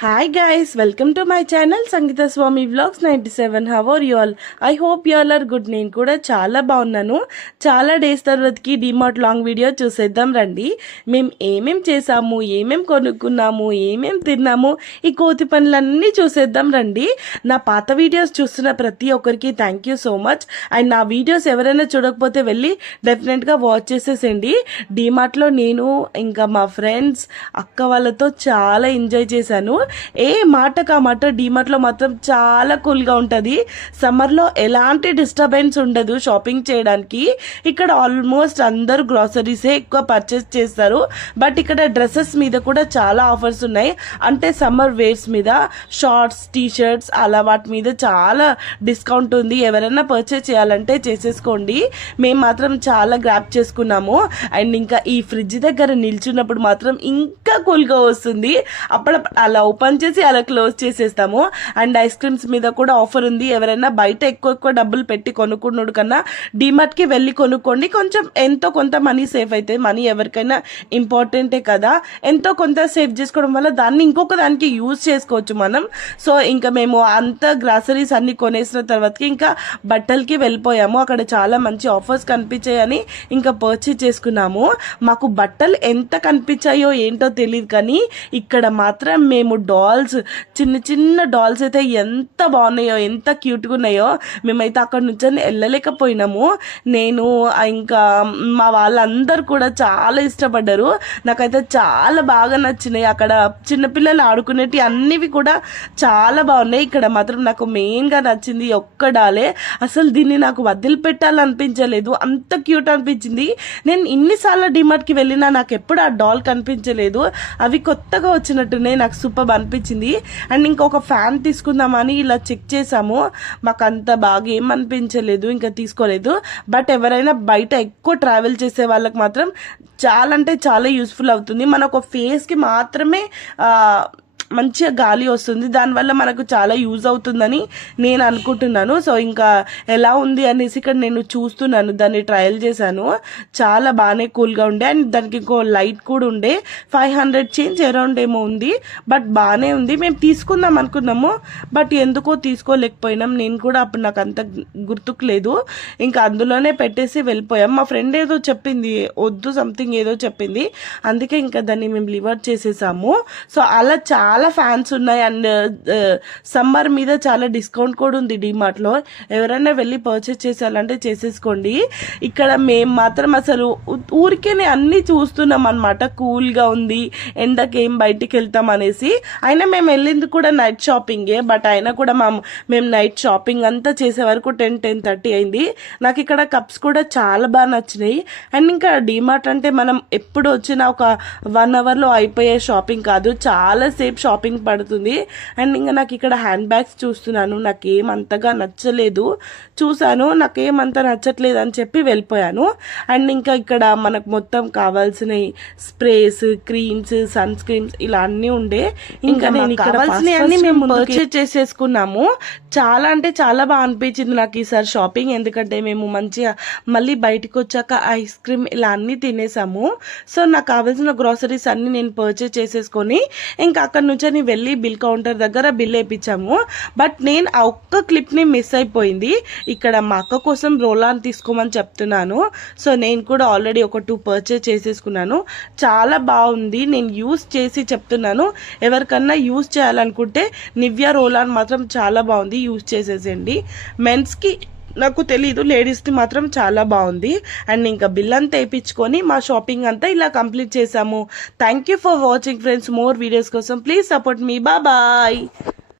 Hi guys, welcome to my channel Sangeeta Swami Vlogs 97. How are you all? I hope you all are good. నేను కూడా చాలా బాగున్నాను. చాలా days తర్వాతకి DMart long video చూసేద్దాం రండి. మేము ఏమేం చేసాము, ఏమేం కొనుక్కున్నాము, ఏమేం తిన్నాము, ఈ కోతి పనులన్నీ చూసేద్దాం రండి. నా పాత వీడియోస్ చూస్తున్న ప్రతి ఒక్కరికి thank you so much. And నా వీడియోస్ ఎవరైనా చూడకపోతే వెళ్ళి డెఫినెట్గా వాచ్ చేసేసండి. డిమార్ట్లో నేను ఇంకా మా ఫ్రెండ్స్ అక్క వాళ్ళతో చాలా ఎంజాయ్ చేశాను. ఏ మాటకు ఆ మాట డీమార్ట్లో మాత్రం చాలా కూల్గా ఉంటుంది. సమ్మర్లో ఎలాంటి డిస్టర్బెన్స్ ఉండదు షాపింగ్ చేయడానికి. ఇక్కడ ఆల్మోస్ట్ అందరూ గ్రాసరీసే ఎక్కువ పర్చేస్ చేస్తారు. బట్ ఇక్కడ డ్రెస్సెస్ మీద కూడా చాలా ఆఫర్స్ ఉన్నాయి. అంటే సమ్మర్ వేర్స్ మీద షార్ట్స్, టీషర్ట్స్ అలా వాటి మీద చాలా డిస్కౌంట్ ఉంది. ఎవరైనా పర్చేస్ చేయాలంటే చేసేసుకోండి. మేము మాత్రం చాలా గ్రాప్ చేసుకున్నాము. అండ్ ఇంకా ఈ ఫ్రిడ్జ్ దగ్గర నిల్చున్నప్పుడు మాత్రం ఇంకా కూల్గా వస్తుంది. అప్పుడు అలా ఓపెన్ చేసి అలా క్లోజ్ చేసేస్తాము. అండ్ ఐస్ క్రీమ్స్ మీద కూడా ఆఫర్ ఉంది. ఎవరైనా బయట ఎక్కువ డబ్బులు పెట్టి కొనుక్కున్నాడు కన్నా డిమార్ట్కి వెళ్ళి కొనుక్కోండి. కొంచెం ఎంతో కొంత మనీ సేఫ్ అవుతుంది. మనీ ఎవరికైనా ఇంపార్టెంటే కదా. ఎంతో కొంత సేవ్ చేసుకోవడం వల్ల దాన్ని ఇంకొక దానికి యూజ్ చేసుకోవచ్చు మనం. సో ఇంకా మేము అంత గ్రాసరీస్ అన్ని కొనేసిన తర్వాతకి ఇంకా బట్టలకి వెళ్ళిపోయాము. అక్కడ చాలా మంచి ఆఫర్స్ కనిపించాయని ఇంకా పర్చేజ్ చేసుకున్నాము. మాకు బట్టలు ఎంత కనిపించాయో ఏంటో తెలియదు కానీ ఇక్కడ మాత్రం మేము డాల్స్, చిన్న చిన్న డాల్స్ అయితే ఎంత బాగున్నాయో, ఎంత క్యూట్గా ఉన్నాయో. మేమైతే అక్కడ నుంచి వెళ్ళలేకపోయినాము. నేను ఇంకా మా వాళ్ళందరూ కూడా చాలా ఇష్టపడ్డారు. నాకైతే చాలా బాగా నచ్చినాయి. అక్కడ చిన్నపిల్లలు ఆడుకునేవి అన్నివి కూడా చాలా బాగున్నాయి. ఇక్కడ మాత్రం నాకు మెయిన్గా నచ్చింది ఒక్క డాలే. అసలు దీన్ని నాకు వదిలిపెట్టాలనిపించలేదు, అంత క్యూట్ అనిపించింది. నేను ఇన్నిసార్లు డిమార్ట్కి వెళ్ళినా నాకు ఎప్పుడు ఆ డాల్ కనిపించలేదు. అవి కొత్తగా వచ్చినట్టున్నాయి, నాకు సూపర్ అనిపించింది. అండ్ ఇంకొక ఫ్యాన్ తీసుకుందామని ఇలా చెక్ చేసాము. మాకు అంత బాగా ఏమనిపించలేదు, ఇంకా తీసుకోలేదు. బట్ ఎవరైనా బయట ఎక్కువ ట్రావెల్ చేసే వాళ్ళకి మాత్రం చాలా అంటే చాలా యూస్ఫుల్ అవుతుంది. మన ఒక ఫేస్కి మాత్రమే మంచిగా గాలి వస్తుంది. దానివల్ల మనకు చాలా యూజ్ అవుతుందని నేను అనుకుంటున్నాను. సో ఇంకా ఎలా ఉంది అనేసి ఇక్కడ నేను చూస్తున్నాను, దాన్ని ట్రయల్ చేశాను. చాలా బాగానే కూల్గా ఉండే. అండ్ దానికి ఇంకో లైట్ కూడా ఉండే. 500 చేంజ్ అరౌండ్ ఏమో ఉంది. బట్ బాగానే ఉంది. మేము తీసుకుందాం అనుకున్నాము, బట్ ఎందుకో తీసుకోలేకపోయినాం. నేను కూడా అప్పుడు నాకు అంత గుర్తుకు లేదు. ఇంకా అందులోనే పెట్టేసి వెళ్ళిపోయాం. మా ఫ్రెండ్ ఏదో చెప్పింది, వద్దు సంథింగ్ ఏదో చెప్పింది, అందుకే ఇంకా దాన్ని మేము లివర్ చేసేసాము. సో అలా చాలా ఫ్యాన్స్ ఉన్నాయి. అండ్ సమ్మర్ మీద చాలా డిస్కౌంట్ కూడా ఉంది డిమార్ట్లో. ఎవరైనా వెళ్ళి పర్చేస్ చేసేయాలంటే చేసేసుకోండి. ఇక్కడ మేము మాత్రం అసలు ఊరికేనే అన్నీ చూస్తున్నాం అనమాట. కూల్గా ఉంది, ఎండకేం బయటికి వెళ్తాం అనేసి. అయినా మేము వెళ్ళింది కూడా నైట్ షాపింగే. బట్ అయినా కూడా మేము నైట్ షాపింగ్ అంతా చేసే వరకు 10-10:30 అయింది. నాకు ఇక్కడ కప్స్ కూడా చాలా బాగా నచ్చినాయి. అండ్ ఇంకా డిమార్ట్ అంటే మనం ఎప్పుడు వచ్చినా ఒక 1 అవర్లో అయిపోయే షాపింగ్ కాదు, చాలా సేపు షాపింగ్ పడుతుంది. అండ్ ఇంకా నాకు ఇక్కడ హ్యాండ్ బ్యాగ్స్ చూస్తున్నాను, నాకేమంతగా నచ్చలేదు. చూసాను, నాకేమంత నచ్చట్లేదు అని చెప్పి వెళ్ళిపోయాను. అండ్ ఇంకా ఇక్కడ మనకు మొత్తం కావాల్సిన స్ప్రేస్, క్రీమ్స్, సన్ స్క్రీమ్స్ ఇలా అన్నీ ఉండే. ఇంకా నేను ఇక్కడ కావాల్సినవి మేము పర్చేజ్ చేసేసుకున్నాము. చాలా అంటే చాలా బాగా అనిపించింది నాకు ఈసారి షాపింగ్. ఎందుకంటే మేము మంచిగా మళ్ళీ బయటకు వచ్చాక ఐస్ క్రీమ్ ఇలా అన్నీ తినేసాము. సో నాకు కావాల్సిన గ్రాసరీస్ అన్నీ నేను పర్చేజ్ చేసేసుకొని ఇంకా అక్కడ నుంచి వెళ్ళి బిల్ కౌంటర్ దగ్గర బిల్ వేయించాము. బట్ నేను ఆ ఒక్క క్లిప్ని మిస్ అయిపోయింది. ఇక్కడ మా అక్క కోసం రోలాన్ తీసుకోమని చెప్తున్నాను. సో నేను కూడా ఆల్రెడీ ఒక 2 పర్చేజ్ చేసేసుకున్నాను. చాలా బాగుంది. నేను యూస్ చేసి చెప్తున్నాను. ఎవరికన్నా యూస్ చేయాలనుకుంటే నివ్యా రోలాన్ మాత్రం చాలా బాగుంది, యూస్ చేసేసేయండి. మెన్స్కి నాకు తెలీదు, లేడీస్కి మాత్రం చాలా బాగుంది. అండ్ ఇంకా బిల్ అంతా వేయించుకొని మా షాపింగ్ అంతా ఇలా కంప్లీట్ చేసాము. Thank you for watching friends. More videos కోసం ప్లీజ్ సపోర్ట్ మీ. బాయ్.